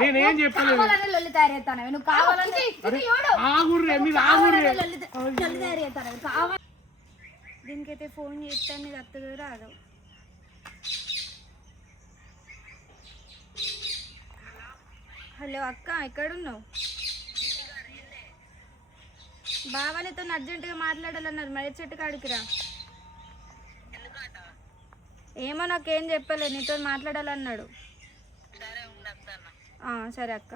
నేనేం చెప్పలేదు. లొల్లి తయారు చేస్తాను నువ్వు కావాలని ఆగుర్రే మీరు ఆగుర్రే. లొల్లి తయారు చేస్తాను కావాలి. దీనికైతే ఫోన్ చేస్తాను నీకు అత్తదో రాదు. హలో అక్క ఎక్కడున్నావు? బావ నీతో అర్జెంటుగా మాట్లాడాలన్నారు. మరి చెట్టు కాడికి రా. ఏమో నాకేం చెప్పలేదు, నీతో మాట్లాడాలన్నాడు. సరే అక్క.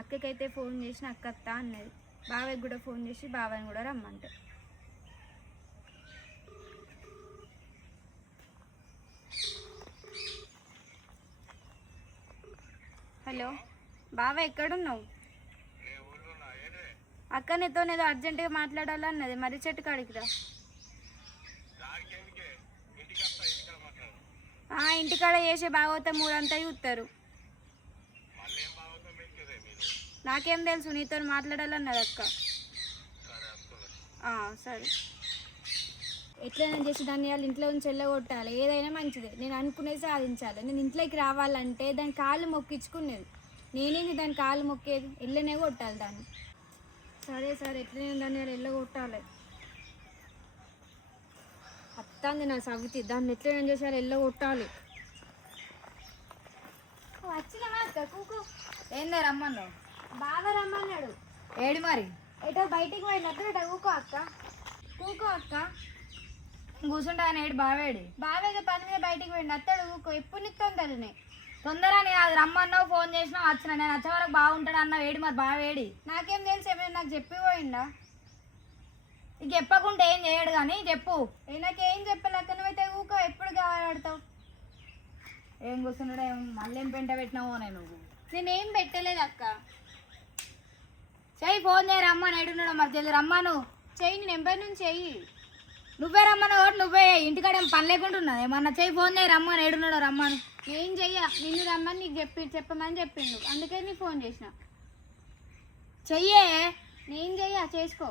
అక్కకైతే ఫోన్ చేసి అక్క అత్త అన్నది. బావకి కూడా ఫోన్ చేసి బావని కూడా రమ్మంటే. హలో బావ ఎక్కడున్నావు? అక్క నీతో ఏదో అర్జెంటుగా మాట్లాడాలన్నది. మరి చెట్టు కాడికి రా. ఇంటికాడ చేసే బాగోతే మూడంతా చూస్తారు. నాకేం తెలుసు, నీతో మాట్లాడాలన్నది అక్క. సరే ఎట్లయినా చేసి దాన్ని వాళ్ళ ఇంట్లో నుంచి వెళ్ళగొట్టాలి. ఏదైనా మంచిదే, నేను అనుకునేది సాధించాలి. నేను ఇంట్లోకి రావాలంటే దాని కాళ్ళు మొక్కించుకునేది. నేనేంది దాని కాళ్ళు మొక్కేది? ఇళ్ళనే కొట్టాలి దాన్ని. సరే సరే ఎట్లయినా దాన్ని వాళ్ళు వెళ్ళగొట్టాలి. అత్తంది నా సవితి, దాన్ని ఎట్లయినా చేసారు వెళ్ళగొట్టాలి. వచ్చినవా అక్క? కూకో. ఏందే రమ్మన్నావు? బాగా రమ్మన్నాడు. ఏడి మరి? ఎటో బయటికి పోయినట్టు కూకో అక్క. కూకో అక్క. కూర్చుంటా అని ఏడు బావేడి? బావేగా పని మీద బయటికి పోయిండు. అత్తాడు కూకో. ఎప్పుడు నీకు తొందరనే? తొందర నేను అది రమ్మన్నావు, ఫోన్ చేసినావు, వచ్చిన. నేను వచ్చే వరకు బాగుంటాడు అన్న. వేడి మరి బావేడి? నాకేం తెలుసు, ఏమైనా నాకు చెప్పి పోయిండా? నీకు చెప్పకుండా ఏం చేయడు కానీ చెప్పు. నాకేం చెప్పలేక నువ్వైతే కూకో. ఎప్పుడు కావాలడతావు? ఏం కూర్చున్నాడు? మళ్ళీ ఏం పెంట పెట్టినావో నేనేం పెట్టలేదు అక్క. చెయ్యి ఫోన్ చేయి, రమ్మని ఏడున్నాడు మరి జల్ది రమ్మను. చెయ్యి నీ నెంబర్ నుంచి చెయ్యి. నువ్వే రమ్మను. నువ్వే ఇంటికాడ ఏం పని లేకుండా ఉన్నది ఏమన్నా? చెయ్యి ఫోన్ చేయి, రమ్మని ఏడున్నాడు రమ్మను. ఏం చెయ్య, నిన్ను రమ్మని నీకు చెప్పమని చెప్పిండు, అందుకే నీకు ఫోన్ చేసిన. చెయ్యే. నేను చెయ్య, చేసుకో.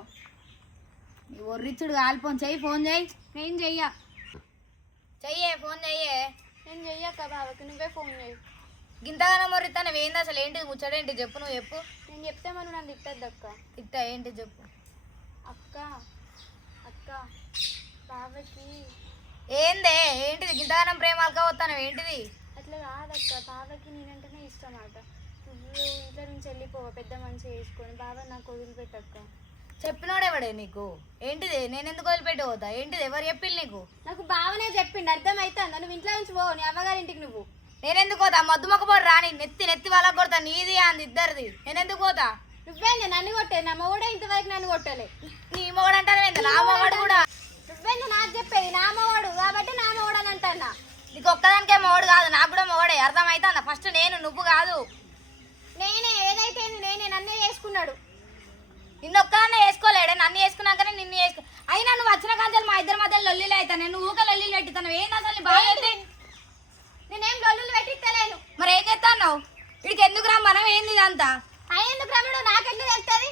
నీ ఒర్రిచ్చుడు కాలిపోను. చెయ్యి ఫోన్ చేయి. నేను చెయ్య. చెయ్యే ఫోన్ చెయ్యే. నేను చెయ్యక్క బావకి, నువ్వే ఫోన్ చేయి. గింతగానో మొర్రిస్తాను ఏంది అసలు? ఏంటిది ముచ్చడేంటి చెప్పు. నువ్వు చెప్పు. నేను చెప్తే మనం నన్ను తిట్టద్దు అక్క. తిట్టా ఏంటి చెప్పు. అక్క అక్క బావకి ఏందే? ఏంటిది గింతగానం ప్రేమాలుగా వస్తాను ఏంటిది? అట్లా కాదక్క, బావకి నేనంటేనే ఇష్టం అట. నువ్వు ఇంట్లో నుంచి వెళ్ళిపోవా, పెద్ద మనిషి వేసుకొని. బావ నాకు వదిలిపెట్టక్క. చెప్పినోడెవడే నీకు? ఏంటిది? నేను ఎందుకు వదిలిపెట్టి పోతా? ఏంటిది? ఎవరు చెప్పింది నీకు? నాకు బావనే చెప్పిండు. అర్థమవుతుందా? నువ్వు ఇంట్లో నుంచి పోవు, నీ అమ్మగారింటికి. నువ్వు నేనెందుకు పోతా? మద్దు మొక్క పోడు రాని నెత్తి వాళ్ళకి కొడతా. నీది అంది ఇద్దరిది. నేనెందుకు పోతా? నువ్వేంది నన్ను కొట్టేది? నా మొగడే ఇంతవరకు నన్ను కొట్టలే. నీ మొగడు అంటాను, నా మొగడు కూడా. నువ్వేంది నాకు చెప్పేది? నా మొగడు కాబట్టి నా మొగడు అని అంటా. నీకు ఒక్కదానికే మొగడు కాదు, నాకు కూడా మొగడే. అర్థమవుతుందా? ఫస్ట్ నేను, నువ్వు కాదు. నేనే ఏదైతే నేనే. నన్నే చేసుకున్నాడు. నిన్ను ఒక్కదాన్నే వేసుకోలేడే, నన్ను వేసుకున్నాకనే నిన్ను వేసుకో. అయినా నువ్వు వచ్చిన కాంచాలు మా ఇద్దరి మధ్యలో లొల్లిలు అవుతాను. నేను ఊక లొల్లిలు పెట్టిస్తాను. ఏంది అసలు బాగా? నేనేం లొల్లులు పెట్టిస్తలేను. మరి ఏం చేస్తాను? వీడికి ఎందుకు రమ్మనం? ఏంది ఇదంతా? ఎందుకు రమ్మడు? నాకెందుకు తెలుస్తుంది?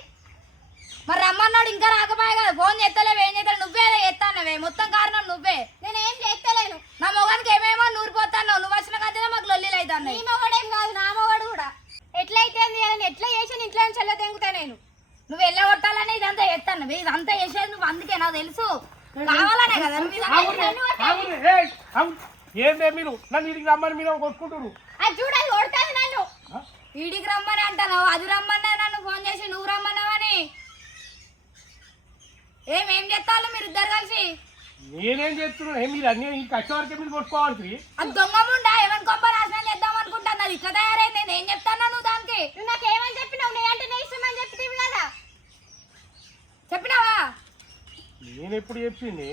మరి రమ్మన్నాడు, ఇంకా రాకపోయా కదా. ఫోన్ చేస్తలేవు, ఏం చేస్తాను? నువ్వే చేస్తానవే, మొత్తం కారణం నువ్వే. నేనేం చేస్తలేను. నా మొగానికి ఏమేమో నూరిపోతాను. నువ్వు వచ్చిన కాంచాలే మాకు లొల్లిలు అవుతాను. నీ మొగడేం కాదు, నా మొగడు కూడా. ఎట్లయితే ఎట్లా చేసి ఇంట్లో నుంచి వెళ్ళ తెంగుతా నేను. నువ్వు వెళ్ళగొట్టాలని ఇదంతా చేస్తాను. ఇదంతా చేసేది నువ్వు, అందుకే నాకు తెలుసు. కావాలనే కదా ఏందే మీరు నన్ను ఇడికి రమ్మని మీరు కొట్టుకుంటారు? అది చూడాలి కొడతాను నన్ను. ఇడికి రమ్మని అంటాను, అది రమ్మన్నా నన్ను ఫోన్ చేసి నువ్వు రమ్మన్నావని. ఏమేం చేస్తాను మీరు ఇద్దరు కలిసి? నేనేం చేస్తున్నా? మీరు అన్ని కష్టవరకే మీరు కొట్టుకోవాలి. అది దొంగముండా ఏమని గొప్ప నాశనం చేద్దాం అనుకుంటాను. అది ఇట్లా తయారైంది. నేను ఏం చెప్తాను నువ్వు దానికి? నువ్వు నాకు ఏమని చెప్పినావు? నేనంటే నీ ఇష్టమని చెప్తేవి కదా. చెప్పినావా? నేను ఎప్పుడు చెప్పింది?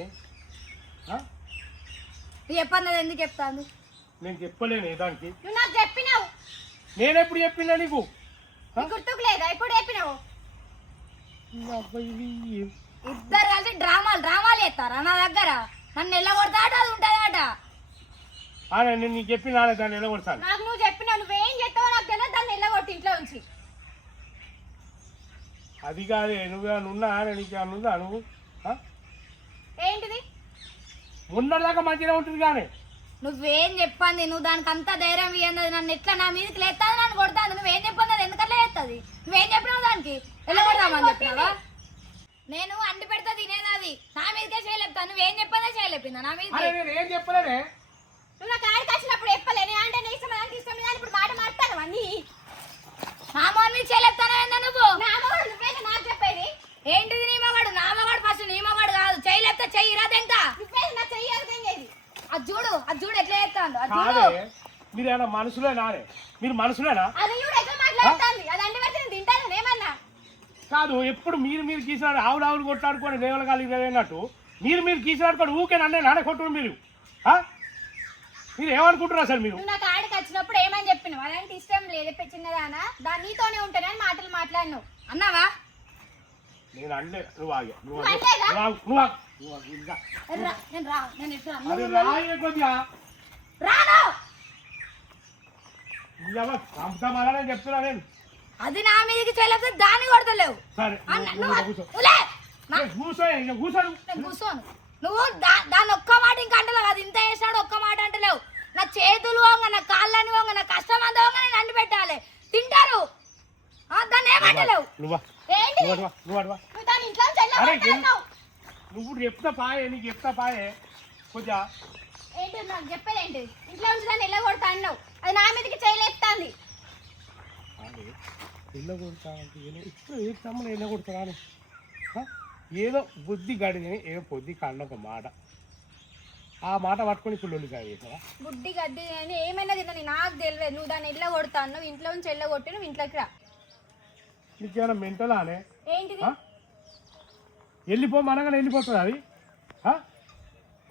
చెప్పన్నది ఎందుకు చెప్తాను? నేను చెప్పలేను దానికి. నువ్వు నాకు చెప్పినావు. నేను ఎప్పుడు చెప్పినా నీకు? గుర్తుకు లేదా? ఎప్పుడు చెప్పినావు? ఇద్దరు కలిసి డ్రామాలు చేస్తారా నా దగ్గర? నన్ను వెళ్ళగొడతాట, అది ఉంటుందట. నేను నీకు చెప్పినా దాన్ని వెళ్ళగొడతాను. నాకు నువ్వు చెప్పినా, నువ్వేం చేస్తావో నాకు తెలియదు. దాన్ని వెళ్ళగొట్టి ఇంట్లో ఉంచి. అది కాదే, నువ్వేమన్నా నీకు ఏమన్నా ఉందా? నువ్వు ఏంటిది? మొన్నటిదాకా మంచిగా ఉంటుంది కానీ నువ్వేం చెప్పంది నువ్వు దానికి అంత ధైర్యం ఇయ్యంది నన్ను ఎట్లా నా మీదకి లేస్తుంది నన్ను కొడుతుంది నువ్వేం చెప్పంది అది ఎందుకట్లా చేస్తుంది నువ్వేం చెప్పినావు దానికి ఎలా కొడతామని చెప్పినావా నేను అండి పెడతా తినేది అది నా మీదకే చేయలేపుతా నువ్వేం చెప్పందే చేయలేపిందా నా మీద ఏం చెప్పలేదే నువ్వు నాకు ఆడికి వచ్చినప్పుడు చెప్పలేని అంటే నీ ఇష్టం దానికి ఇష్టం కానీ ఇప్పుడు మాట మాట్లాడు అన్ని నా మోని చేయలేపుతానా ఏందా నువ్వు నా మగడు నువ్వే నాకు చెప్పేది ఏంటిది నీ మగడు నా మగడు ఫస్ట్ నీ మగడు కాదు చేయలేపుతా చెయ్యి రాదెంత నువ్వే నా చెయ్యి అర్థంగేది అది చూడు ఎట్లా చేస్తాను అది చూడు మీరు ఏమన్నా మనుషులే నానే మీరు మనుషులేనా అది చూడు ఎట్లా మాట్లాడుతుంది అది అండి పెడితే తింటాను ఏమన్నా కాదు ఎప్పుడు మీరు గీసినాడు ఆవులు కొట్లాడుకొని దేవుల కాలికి వెళ్ళినట్టు మీరు గీసినాడుకోండి ఊకే నన్నే నానే కొట్టుడు మీరు మీరు ఏమనుకుంటున్నారు అసలు మీరు నువ్వు నాకు ఆడికి వచ్చినప్పుడు ఏమని చెప్పినావు అలాంటి ఇష్టం లేదు చిన్నదానా దాని నీతోనే ఉంటానని మాటలు మాట్లాడినావు అన్నావా నేను అంటే నువ్వు ఆగే చెప్తున్నా నేను అది నా మీదకి చేయలేకపోతే దాన్ని కొడతలేవు కూర్చోను నువ్వు దాన్ని ఒక్క మాట ఇంకా అంటలేవు అది ఇంత చేసాడు ఒక్క మాట అంటలేవు నా చేతులు వంగ నా కాళ్ళని వంగ నా కష్టం అంతా వంగ నేను అండి పెట్టాలి తింటారు దాన్ని ఏమంటలేవు నువ్వు చెప్తా పాయే నీకు చెప్తా పాయే కొంచెం ఏంటి నాకు చెప్పేది ఏంటి ఇంట్లో నుంచి దాన్ని ఎలా కొడతా అన్నావు అది నా మీదకి చేయలేపుతాంది ఇళ్ళ కొడతానంటే ఇప్పుడు ఏ తమ్ముడు ఎల్ల కొడతాను ఏదో బుద్ధి గడిదని ఏదో పొద్దు కాడిన ఒక మాట ఆ మాట పట్టుకొని ఇప్పుడు లొల్లి కాదు చేసావా బుద్ధి గడ్డి అని ఏమైనా తిన్నాను నాకు తెలియదు నువ్వు దాన్ని ఎల్ల కొడతాను ఇంట్లో నుంచి ఎల్ల కొట్టి నువ్వు ఇంట్లోకి రా నీకేమైనా మెంటలా అనే ఏంటిది వెళ్ళిపోమనగానే వెళ్ళిపోతుంది అది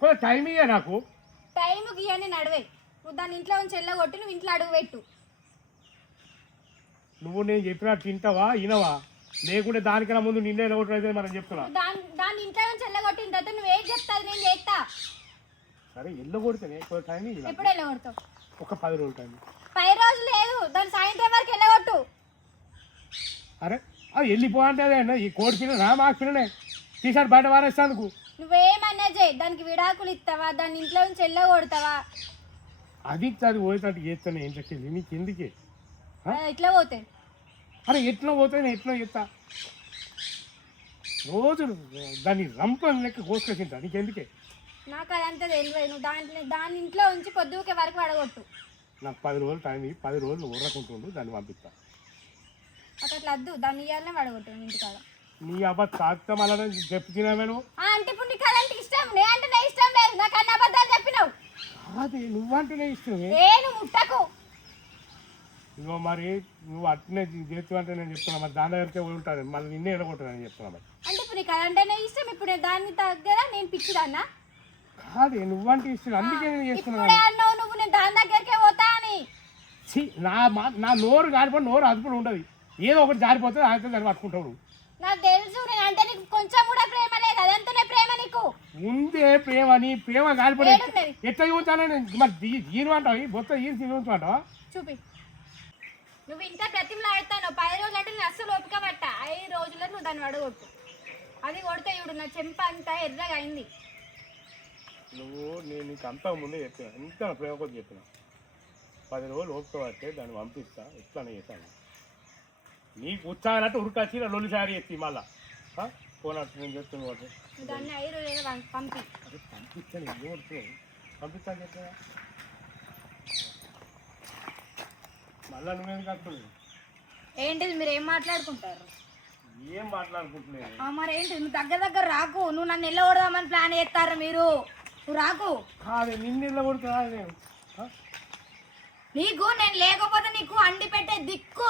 కొంచెం టైం ఇయ్యా నాకు టైంకి ఇవన్నీ నడవే నువ్వు దాన్ని ఇంట్లో నుంచి ఎల్ల కొట్టి నువ్వు ఇంట్లో అడుగు పెట్టు నువ్వు నేను చెప్పినట్టు తింటావా వినవా లేకుంటే దానికన్నా ముందు నిన్నే ఎలగొట్టయితే మనం చెప్తున్నా దాన్ని ఇంట్లో నుంచి ఎల్లగొట్టిన తర్వాత నువ్వు ఏం చెప్తావు నేను చేస్తా సరే ఎల్లగొడితేనే కొంచెం టైం ఎప్పుడు ఎల్లగొడతావు ఒక 10 రోజులు టైం 10 రోజులు లేదు దాని సాయంత్రం వరకు ఎల్లగొట్టు అరే అది వెళ్ళిపో అంటే అదే ఈ కోడి పిల్లనా మాకు పిల్లనే తీసాడు బయట వారేస్తాను నువ్వేమన్నా చేయి దానికి విడాకులు ఇస్తావా దాన్ని ఇంట్లో నుంచి ఎల్లగొడతావా అది పోయేటట్టు చేస్తాను ఇంట్లోకి వెళ్ళి నీకు ఎందుకే ఎట్లా పోతాయి అరే ఎట్లా పోతాయి నేను ఎట్లా చేస్తా రోజు దాన్ని రంపం లెక్క కోసుకొచ్చింటా నీకు ఎందుకే నాకు అదంతా తెలియదు నువ్వు దాని ఇంట్లో ఉంచి పొద్దుకే వరకు పడగొట్టు నాకు 10 రోజులు టైం 10 రోజులు ఉర్రకుంటుండు దాన్ని పంపిస్తా అట్లా వద్దు దాన్ని ఇవ్వాలనే పడగొట్టు ఇంటికాడ నీ అబ్బాయి తాగుతాం అలా చెప్పు తినామే నువ్వు అంటే ఇప్పుడు నీకు అలాంటి ఇష్టం నేనంటే నా ఇష్టం లేదు నాకు అన్ని అబద్ధాలు చెప్పినావు అదే నువ్వంటేనే ఇష్టం నేను ముట్టకు ఇగో మరి నువ్వు అట్నే చేస్తూ అంటే నేను చెప్తున్నా మరి దాని దగ్గరికే ఉంటాను మళ్ళీ నిన్నే ఎడగొట్టానని చెప్తున్నా మరి అంటే ఇప్పుడు నీకు అదంటేనే ఇష్టం ఇప్పుడు దాన్ని దగ్గర నేను పిచ్చిదాన్నా కాదే నువ్వంటే ఇష్టం అందుకే నేను చేస్తున్నా అన్నావు నువ్వు నేను దాని దగ్గరకే పోతా అని నా నోరు కాలిపోయి నోరు అదుపుడు ఉండదు ఏదో ఒకటి జారిపోతుంది అయితే దాన్ని పట్టుకుంటావు నాకు తెలుసు నేను అంటే నీకు కొంచెం కూడా ప్రేమ లేదు అదంతానే ప్రేమ నీకు ముందే ప్రేమ నీ ప్రేమ కాలిపోయి ఎట్లా చూస్తానని మరి ఈను అంటావు బొత్త ఈను చూసుకుంటావా చూపి నువ్వు ఇంకా ప్రతిమలో ఆడతాను 10 రోజులు అంటే నేను అస్సలు ఓపిక పట్ట 5 రోజుల్లో నువ్వు దాన్ని అడగొట్టు అది కొడితే ఇప్పుడు నా చెంప అంతా ఎర్రగా అయింది నువ్వు నేను నీకు అంతా ముందే చెప్పిన ఎంత ప్రేమ కొద్ది చెప్పిన 10 రోజులు ఓపిక పడితే దాన్ని పంపిస్తా ఎట్లానే చేస్తాను నీకు ఉత్సాహనట్టు ఉరికొచ్చి లొల్లి సారీ ఎత్తి మళ్ళా పోనట్టు నేను చెప్తున్నాను దాన్ని 5 రోజులు పంపి అదే పంపిస్తాను ఏమవుతున్నావు పంపిస్తాను చెప్పా మళ్ళా నువ్వేం కట్టుకున్నావు ఏంటిది మీరు ఏం మాట్లాడుకుంటారు ఏం మాట్లాడుకుంటున్నావు మరి ఏంటి నువ్వు దగ్గర రాకు నువ్వు నన్ను ఎల్లగొడదామని ప్లాన్ చేస్తారు మీరు నువ్వు రాకు కాదు నిన్ను ఎల్లగొడుతున్నా నేను నీకు నేను లేకపోతే నీకు అండి పెట్టే దిక్కు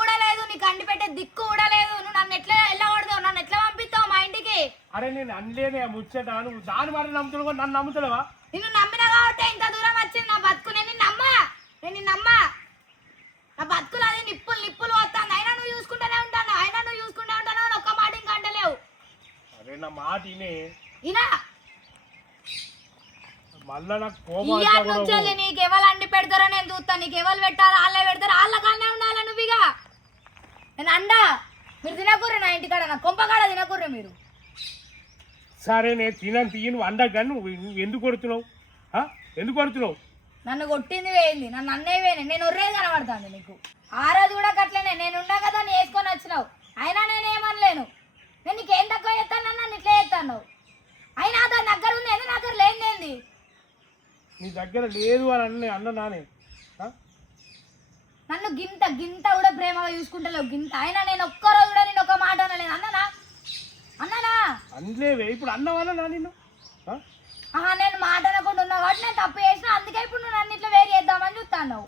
కూడా లేదు నీకు అండి పెట్టే దిక్కు కూడా లేదు నువ్వు నన్ను ఎట్లా ఎల్లగొడతావు నన్ను ఎట్లా పంపిస్తావు మా ఇంటికి అరే నేను అనలేనే ముచ్చట నువ్వు దాని మాట నమ్ముతున్నావు నన్ను నమ్ముతున్నావా నిన్ను నమ్మినా కాబట్టి ఇంత దూరం వచ్చింది నా బతుకు నేను నిన్ను నమ్మా నా బతుకులు అది నిప్పులు వస్తాను అయినా నువ్వు చూసుకుంటూనే ఉంటాను ఒక్క మాట ఇంకా అంటలేవు అరే నా మాట ఇనా మళ్ళా నాకు కోపం నీకు ఎవరు అండి పెడతారో నేను చూస్తాను నీకు ఎవరు పెట్టారో వాళ్ళే పెడతారో వాళ్ళ కన్నా ఉండాలి నువ్వు ఇక నేను అండా మీరు తినకూర్రు నా ఇంటికాడ నా కొంపకాడ తినకూర్రు మీరు సరే నేను తినను తీయను అండగా నువ్వు ఎందుకు కొడుతున్నావు ఎందుకు కొడుతున్నావు? నన్ను కొట్టింది వేయింది, నన్ను అన్నయ్య వేయండి, నేను ఒర్రేది కనబడుతుంది నీకు. ఆ రోజు కూడా అట్లనే నేను ఉన్నా కదా నీ వేసుకొని వచ్చినావు, అయినా నేను ఏమనలేను. నేను నీకేం తక్కువ చేస్తాను నన్ను ఇట్లా చేస్తాను, అయినా దాని దగ్గర ఉంది ఏంది, నా దగ్గర లేనిదేంది. నీ దగ్గర లేదు అని అన్న నానే నన్ను గింత గింత కూడా ప్రేమగా చూసుకుంటలేవు గింత, అయినా నేను ఒక్కరోజు కూడా నేను ఒక మాట అనలేదు. అన్ననా అన్ననా అనలేవే, ఇప్పుడు అన్నవాళ్ళ నిన్ను నేను మాట అనకుండా ఉన్నా కాబట్టి నేను తప్పు చేసిన, అందుకే ఇప్పుడు నువ్వు నన్ను ఇట్లా వేరు చేద్దామని చూస్తాను.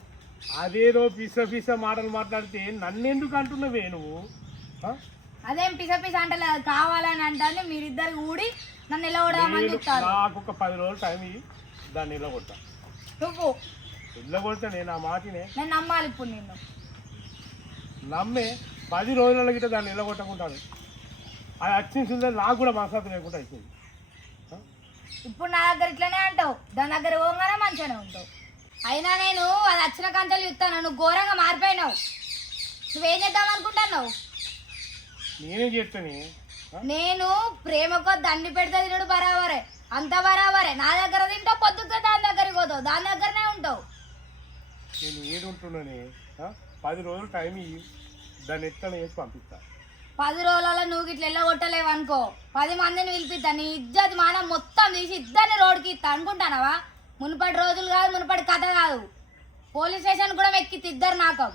అదేదో పిస మాటలు మాట్లాడితే నన్నెందుకు అంటున్నావే నువ్వు? అదేం పిస అంటలేదు, కావాలని అంటాను. మీరిద్దరు ఊడి నన్ను నిలబడదామని చూస్తారు. నాకు ఒక 10 రోజులు టైం ఇయ్యి, దాన్ని నిలబొడతా. నువ్వు నిలబొడతా, నేను ఆ మాటనే నేను నమ్మాలి ఇప్పుడు నిన్ను. నమ్మే 10 రోజుల గిట్ట దాన్ని నిలబొట్టకుంటాను. అది వచ్చింది నాకు కూడా మనసాత లేకుండా అయిపోయింది. ఇప్పుడు నా దగ్గర ఇట్లనే అంటావు, దాని దగ్గర పోగానే మంచిగానే ఉంటావు. అయినా నేను అది వచ్చిన కంచెలు ఇస్తాను, నువ్వు ఘోరంగా మారిపోయినావు. నువ్వేం చేద్దాం అనుకుంటున్నావు? నేనేం చెప్తాను? నేను ప్రేమకు దండి పెడితే తినడు బరాబరే, అంత బరాబరే. నా దగ్గర తింటావు, పొద్దుగా దాని దగ్గరికి పోతావు, దాని దగ్గరనే ఉంటావు. నేను ఏది ఉంటున్నానే 10 రోజులు టైం ఇయ్యి, దాన్ని ఎట్లా వేసి పంపిస్తా. 10 రోజులలో నువ్వు ఇట్లా వెళ్ళగొట్టలేవు అనుకో, 10 మందిని పిలిపిస్తా, నీ ఇజ్జత్ మానం మొత్తం తీసి ఇద్దరిని రోడ్డుకి ఇస్తా అనుకుంటానవా? మునుపటి రోజులు కాదు, మునుపటి కథ కాదు. పోలీస్ స్టేషన్ కూడా ఎక్కితే ఇద్దరు నాకం.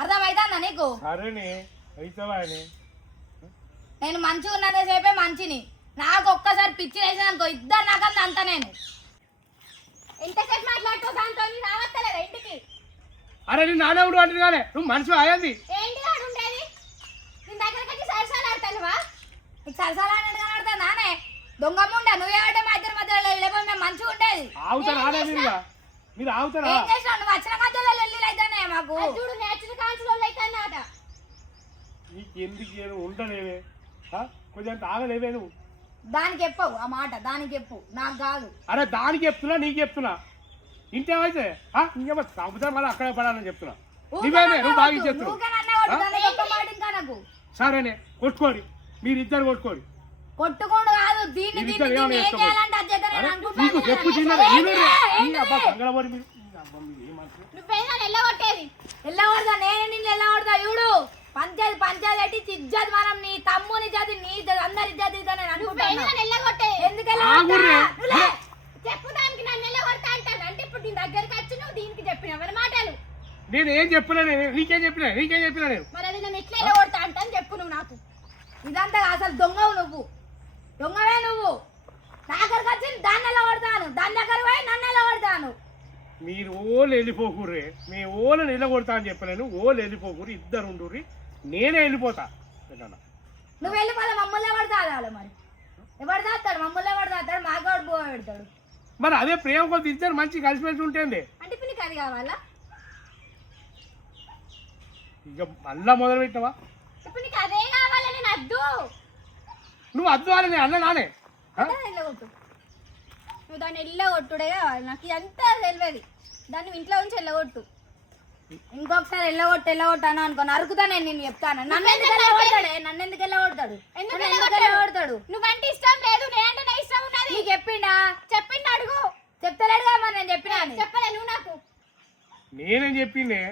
అర్థమవుతుందా నీకు? సరేనే అవుతావా? నేను మంచిగా ఉన్నంతసేపే మంచిని, నాకు ఒక్కసారి పిచ్చి వేసిన అనుకో ఇద్దరు నాకంత అంత. నేను ఎంతసేపు మాట్లాడుతావు దాంతో, రావత్తలేదా ఇంటికి? అరే నీ నానవుడు అంటే కానీ నువ్వు మనిషి అయ్యింది ఏంటి వాడు ఉండేది? నీ దగ్గరికి వచ్చి సరసాలు ఆడతానువా? నీకు సరసాలు ఆడినట్టు కనబడతా నానే దొంగమ్మ ఉండా. నువ్వేమంటే మా ఇద్దరి మధ్యలో లేకపోతే మేము మంచిగా ఉండేది. ఆగుతారా మీరు ఆగుతారా? ఏం చేసినావు నువ్వు? వచ్చిన మధ్యలో లొల్లిలు అయితేనే మాకు చూడు నేర్చిన కాల్చులు అయితేనే. నీకు ఎందుకు ఉండలేవే, కొంచెం ఆగలేవే నువ్వు? దానికి చెప్పవు ఆ మాట, దానికి చెప్పు, నాకు కాదు. అరే దానికి చెప్తున్నా, నీకు చెప్తున్నా. ఇంకేమైతే ఇంకేమో కాపుతారు మళ్ళీ అక్కడ పడాలని చెప్తున్నా. నువ్వేనే నువ్వు బాగా చెప్తున్నావు. సరేనే కొట్టుకోరి, మీరిద్దరు కొట్టుకోరి. కొట్టుకోండు కాదు, దీన్ని నీకు చెప్పు ఎల్లగొడతా నేను, నిన్ను ఎల్లగొడతా చూడు. పంచాయతీ పెట్టి ఇజ్జత్ మనం నీ తమ్ముని జాతి నీ అందరి ఇజ్జత్ చెప్పు. దానికి నన్ను ఎల్లగొడతా అంటాను అంటే ఇప్పుడు దీని దగ్గరికి వచ్చి నువ్వు దీనికి చెప్పినవని మాటలు. నేను ఏం చెప్పినా, నీకేం చెప్పినా నేను. మరి అది నేను ఎట్లా ఎల్లగొడతా అంటాను చెప్పు నువ్వు నాకు. ఇదంతా అసలు దొంగవు నువ్వు, దొంగవే నువ్వు. నా దగ్గరకు వచ్చి దాన్ని ఎలా కొడతాను, దాని దగ్గర పోయి నన్ను ఎలా కొడతాను. మీరు ఓళ్ళు వెళ్ళిపోకూర్రే, మీ ఓళ్ళని వెళ్ళగొడతా అని చెప్పలేను. ఓళ్ళు వెళ్ళిపోకూరు, ఇద్దరు ఉండుర్రి, నేనే వెళ్ళిపోతా. నువ్వు వెళ్ళిపోతే మమ్మల్ని ఎవరు తాగాలి? మరి ఎవరు తాస్తాడు? మమ్మల్ని ఎవరు తాస్తాడు? మాకు బోవ పెడతాడు. మరి అదే ప్రేమ కొద్ది ఇద్దరు మంచి కలిసిమెలిసి ఉంటుంది. అంటే ఇప్పుడు నీకు అది కావాలా? ఇక మళ్ళా మొదలు పెట్టావా? ఇప్పుడు నీకు అదే కావాలా? నేను అద్దు, నువ్వు అద్దు అని నేను అన్న నానే. వెళ్ళగొట్టు, నువ్వు దాన్ని వెళ్ళగొట్టుడే కావాలి నాకు. ఇదంతా తెలియదు, దాన్ని ఇంట్లో ఉంచి వెళ్ళగొట్టు. ఇంకొకసారి వెళ్ళగొట్టు అని అనుకో, నరుకుతా నేను. నేను చెప్తాను, నన్ను ఎందుకు వెళ్ళగొడతాడు? నువ్వంటే ఇష్టం లేదు, నేనంటే నా ఇష్టం ఉన్నది. నీకు చెప్పిండా? చెప్పిండు అడుగు. చెప్తలేడు కదా మరి. నేను చెప్పినా చెప్పలే నువ్వు నాకు. నేనే చెప్పిండే